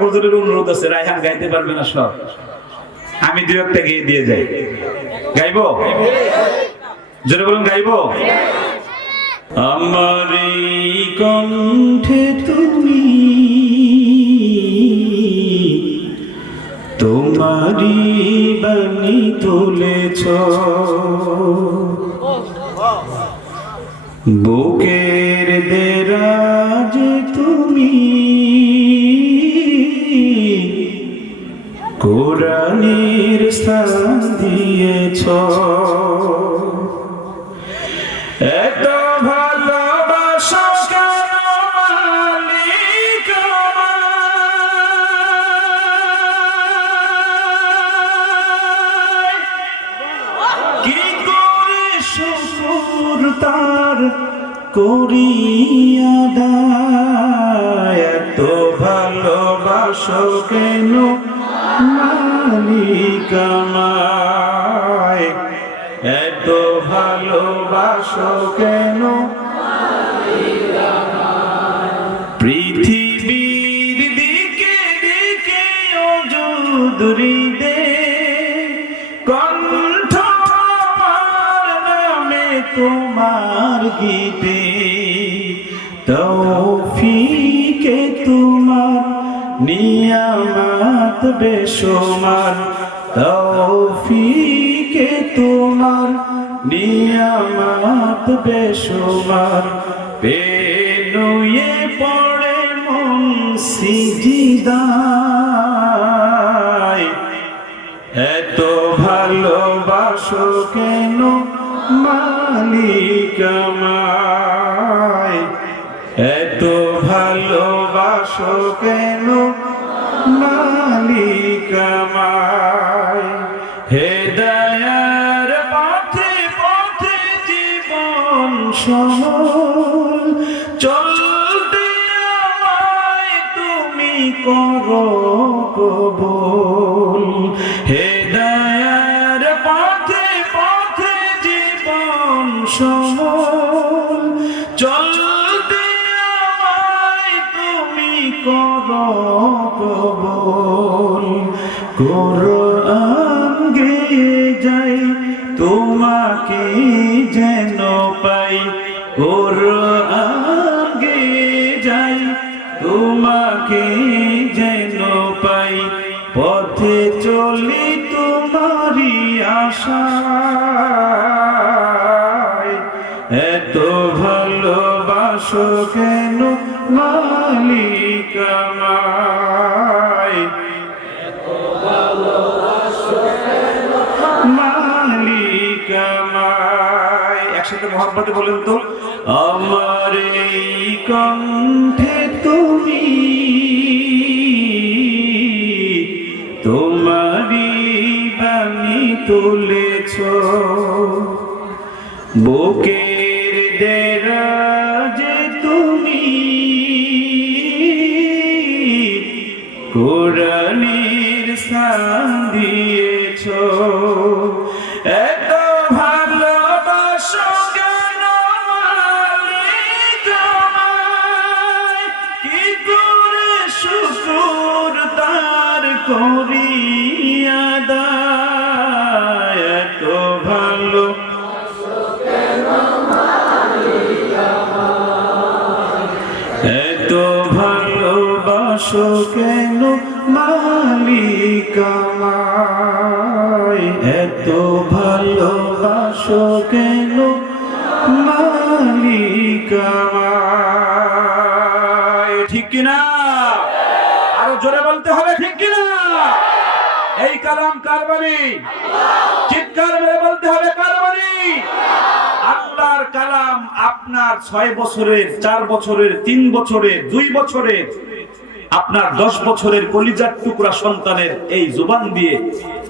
গজলের অনুরোধ আছে, রায়হান গাইতে পারবে না সব। আমি দু একটা গিয়ে দিয়ে যাই। গাইব? জোরে বলুন, গাইবো? আমার কণ্ঠে তুমি তোমারি বাণী তুলেছ। বুকের কোরআনের স্থান দিয়েছ। এত তার করিয়া দায়? এত ভালোবাসো কেন মালিক আমায়, এত ভালোবাসো কেন? পৃথিবীর দিকে দিকে অযুদরি দে কণ্ঠ নামে তোমার গীতে, তৌফিকে তোমার নিয়ামত বেশমার তৌফিকে তোমার নিয়ামত বেশমার পেনুয়ে পড়ে মন সিজিদায়। এত ভালোবাসো কেন মালিক আমায় হে দয়ার পথে পথে জীবন সমল চলতে আমায় তুমি করো কবুল হে দয়ার পথে পথে জীবন সমল কোরআন গেয়ে যাই, তোমাকে যেন পাই। কোরআন গেয়ে যাই, তোমাকে যেন পাই। পথে চলি তোমারি আশায় একসাথে মোহাম্মতে বলেন তো। আমার কণ্ঠে তুমি তোমারি বাণী তুলেছ। বুকের দেরাজে তুমি, কোরআনের স্থান দিয়েছ। করিয়া দায় এত ভালো এত ভালোবাসো কেন? মালিক আমায়। এত ভালোবাসো কেন মালিক আমায়? ঠিক কিনা? আরও জোরে বলতে হবে, ঠিক কিনা? এই কালাম কারবারি চিৎকার মেরে বলতে হবে কারবারি আল্লাহর কালাম আপনার ছয় বছরের, চার বছরের, তিন বছরের, দুই বছরের, আপনার দশ বছরের কলিজার টুকরা সন্তানের এই জুবান দিয়ে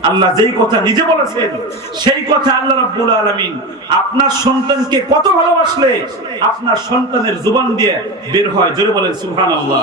আল্লাহ যেই কথা নিজে বলেছেন, সেই কথা আল্লাহ রাব্বুল আলামিন আপনার সন্তানকে কত ভালোবাসলে আপনার সন্তানের জুবান দিয়ে বের হয়, জোরে বলেন সুবহানাল্লাহ।